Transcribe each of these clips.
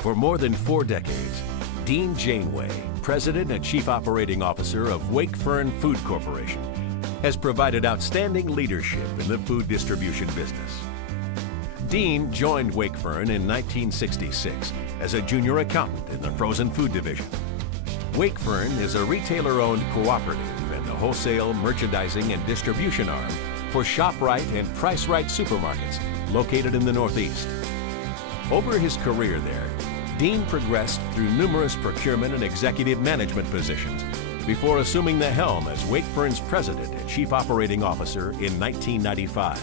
For more than 4 decades, Dean Janeway, President and Chief Operating Officer of Wakefern Food Corporation, has provided outstanding leadership in the food distribution business. Dean joined Wakefern in 1966 as a junior accountant in the frozen food division. Wakefern is a retailer-owned cooperative and the wholesale merchandising and distribution arm for ShopRite and PriceRite supermarkets located in the Northeast. Over his career there, Dean progressed through numerous procurement and executive management positions before assuming the helm as Wakefern's President and Chief Operating Officer in 1995.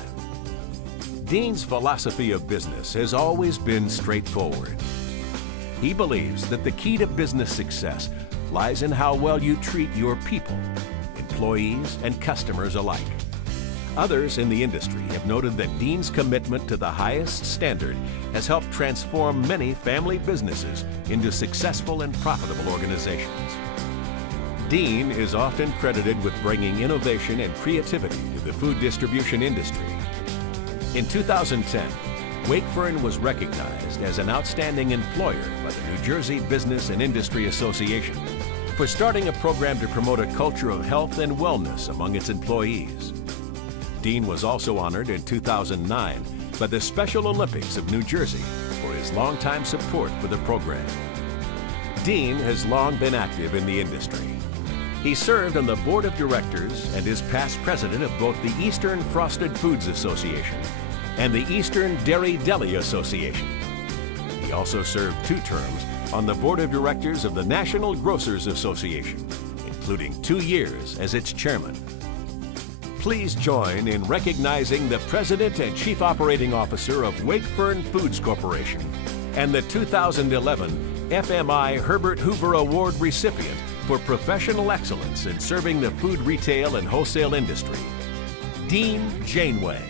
Dean's philosophy of business has always been straightforward. He believes that the key to business success lies in how well you treat your people, employees and customers alike. Others in the industry have noted that Dean's commitment to the highest standard has helped transform many family businesses into successful and profitable organizations. Dean is often credited with bringing innovation and creativity to the food distribution industry. In 2010, Wakefern was recognized as an outstanding employer by the New Jersey Business and Industry Association for starting a program to promote a culture of health and wellness among its employees. Dean was also honored in 2009 by the Special Olympics of New Jersey for his longtime support for the program. Dean has long been active in the industry. He served on the board of directors and is past president of both the Eastern Frosted Foods Association and the Eastern Dairy Deli Association. He also served 2 terms on the board of directors of the National Grocers Association, including 2 years as its chairman. Please join in recognizing the President and Chief Operating Officer of Wakefern Foods Corporation and the 2011 FMI Hoover Award recipient for professional excellence in serving the food retail and wholesale industry, Dean Janeway.